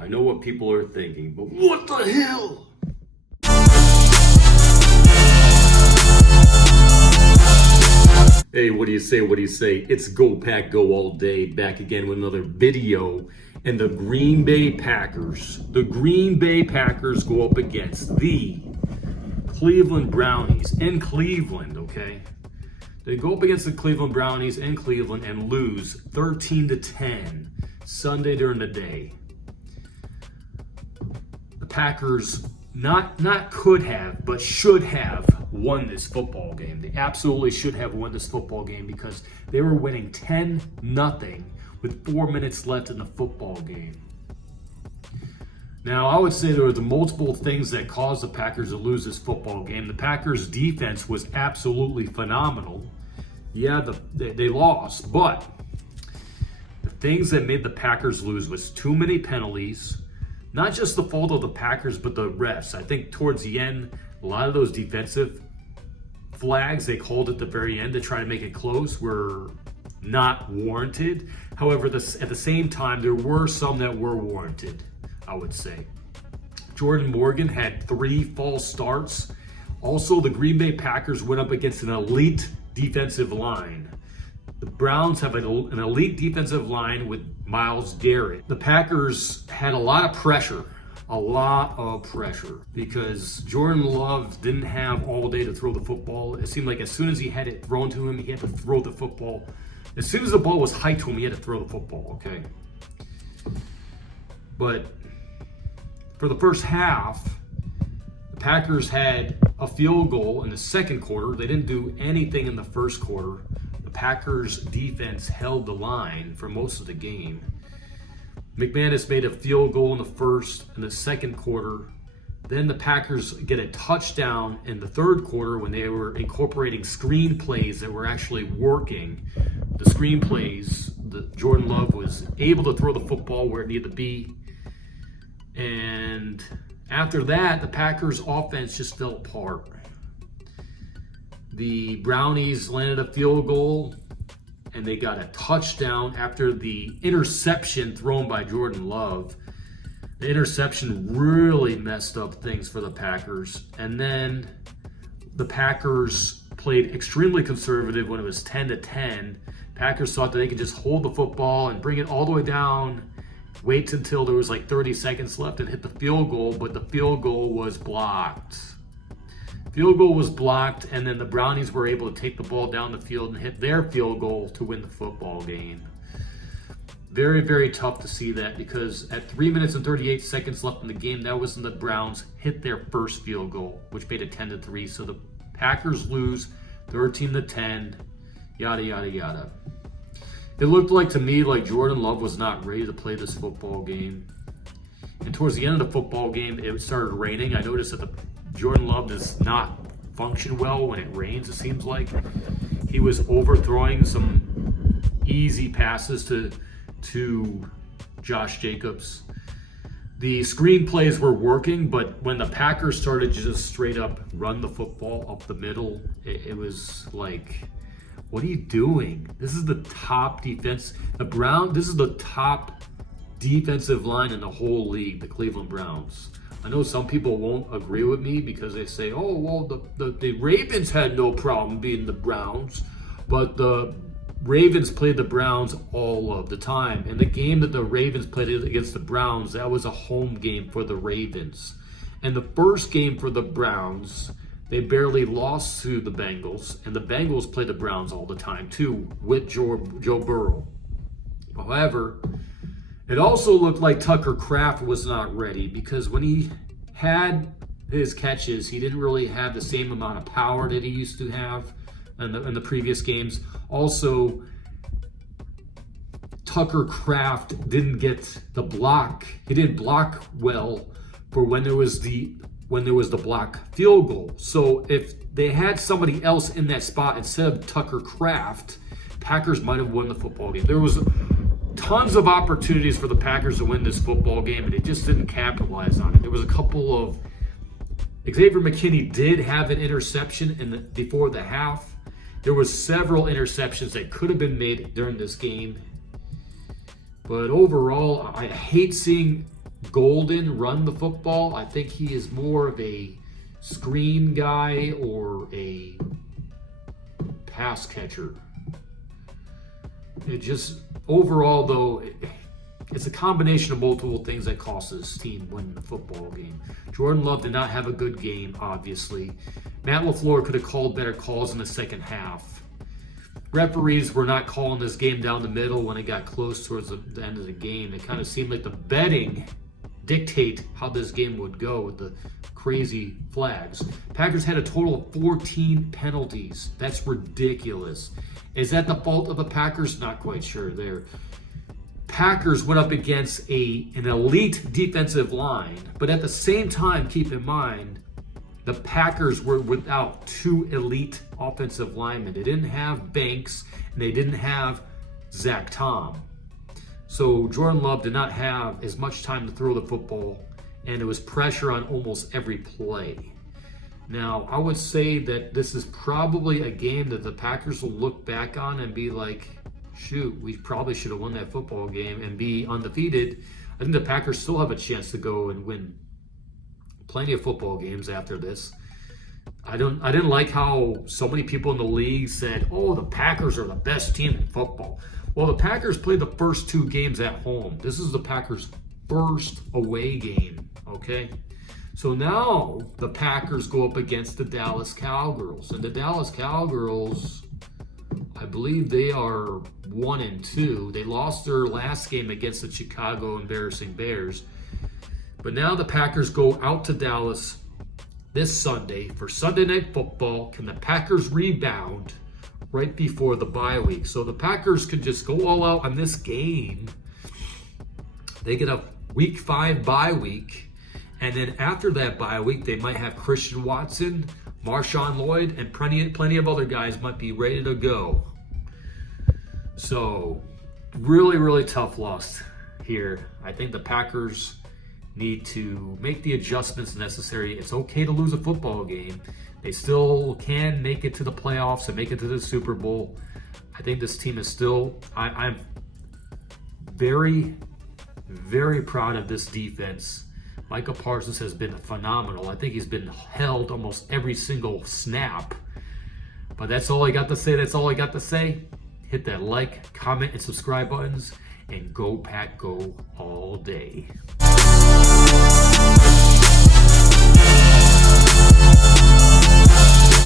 I know what people are thinking, but what the hell? Hey, what do you say? What do you say? It's Go Pack Go all day, back again with another video. And the Green Bay Packers. The Green Bay Packers go up against the Cleveland Brownies in Cleveland, okay? They go up against the Cleveland Brownies in Cleveland and lose 13-10 Sunday during the day. The Packers not could have, but should have won this football game. They absolutely should have won this football game because they were winning 10-0 with 4 minutes left in the football game. Now, I would say there were the multiple things that caused the Packers to lose this football game. The Packers' defense was absolutely phenomenal. Yeah, they lost, but the things that made the Packers lose was too many penalties. Not just the fault of the Packers, but the refs. I think towards the end, a lot of those defensive flags they called at the very end to try to make it close were not warranted. However, at the same time, there were some that were warranted, I would say. Jordan Morgan had 3 false starts. Also, the Green Bay Packers went up against an elite defensive line. The Browns have an elite defensive line with Myles Garrett. The Packers had a lot of pressure because Jordan Love didn't have all day to throw the football. It seemed like as soon as he had it thrown to him, he had to throw the football. As soon as the ball was hiked to him, he had to throw the football, okay? But for the first half, the Packers had a field goal in the second quarter. They didn't do anything in the first quarter. The Packers defense held the line for most of the game. McManus made a field goal in the first and the second quarter. Then the Packers get a touchdown in the third quarter when they were incorporating screen plays that were actually working. The screen plays, Jordan Love was able to throw the football where it needed to be. And after that, the Packers offense just fell apart. The Brownies landed a field goal and they got a touchdown after the interception thrown by Jordan Love. The interception really messed up things for the Packers. And then the Packers played extremely conservative when it was 10-10. Packers thought that they could just hold the football and bring it all the way down, wait until there was like 30 seconds left and hit the field goal, but the field goal was blocked. Field goal was blocked, and then the Brownies were able to take the ball down the field and hit their field goal to win the football game. Very, very tough to see that because at 3 minutes and 38 seconds left in the game, that was when the Browns hit their first field goal, which made it 10-3. So the Packers lose 13-10, yada, yada, yada. It looked like to me like Jordan Love was not ready to play this football game. And towards the end of the football game, it started raining. I noticed that Jordan Love does not function well when it rains, it seems like. He was overthrowing some easy passes to Josh Jacobs. The screen plays were working, but when the Packers started to just straight up run the football up the middle, it was like, what are you doing? This is the top defense. This is the top defensive line in the whole league, the Cleveland Browns. I know some people won't agree with me because they say, oh, well, the Ravens had no problem beating the Browns, but the Ravens played the Browns all of the time. And the game that the Ravens played against the Browns, that was a home game for the Ravens. And the first game for the Browns, they barely lost to the Bengals, and the Bengals play the Browns all the time too with Joe Burrow. However, it also looked like Tucker Kraft was not ready because when he had his catches, he didn't really have the same amount of power that he used to have in the previous games. Also, Tucker Kraft didn't get the block. He didn't block well for when there was the block field goal. So if they had somebody else in that spot instead of Tucker Kraft, Packers might have won the football game. There was tons of opportunities for the Packers to win this football game, and they just didn't capitalize on it. There was a couple of Xavier McKinney did have an interception before the half. There was several interceptions that could have been made during this game. But overall, I hate seeing Golden run the football. I think he is more of a screen guy or a pass catcher. It just, overall though, it's a combination of multiple things that cost this team winning the football game. Jordan Love did not have a good game, obviously. Matt LaFleur could have called better calls in the second half. Referees were not calling this game down the middle when it got close towards the end of the game. It kind of seemed like the betting dictate how this game would go with the crazy flags. Packers had a total of 14 penalties. That's ridiculous. Is that the fault of the Packers? Not quite sure there. Packers went up against an elite defensive line, but at the same time, keep in mind, the Packers were without two elite offensive linemen. They didn't have Banks, and they didn't have Zach Tom. So Jordan Love did not have as much time to throw the football, and it was pressure on almost every play. Now, I would say that this is probably a game that the Packers will look back on and be like, shoot, we probably should have won that football game and be undefeated. I think the Packers still have a chance to go and win plenty of football games after this. I didn't like how so many people in the league said, oh, the Packers are the best team in football. Well, the Packers played the first two games at home. This is the Packers' first away game, okay? So now the Packers go up against the Dallas Cowgirls. And the Dallas Cowgirls, I believe they are 1-2. They lost their last game against the Chicago Embarrassing Bears. But now the Packers go out to Dallas this Sunday for Sunday Night Football. Can the Packers rebound right before the bye week? So the Packers could just go all out on this game. They get a week 5 bye week. And then after that bye week, they might have Christian Watson, Marshawn Lloyd, and plenty of other guys might be ready to go. So really, really tough loss here. I think the Packers need to make the adjustments necessary. It's okay to lose a football game. They still can make it to the playoffs and make it to the Super Bowl. I think this team is still, I'm very, very proud of this defense. Micah Parsons has been phenomenal. I think he's been held almost every single snap. But that's all I got to say. That's all I got to say. Hit that like, comment, and subscribe buttons. And go Pack Go all day.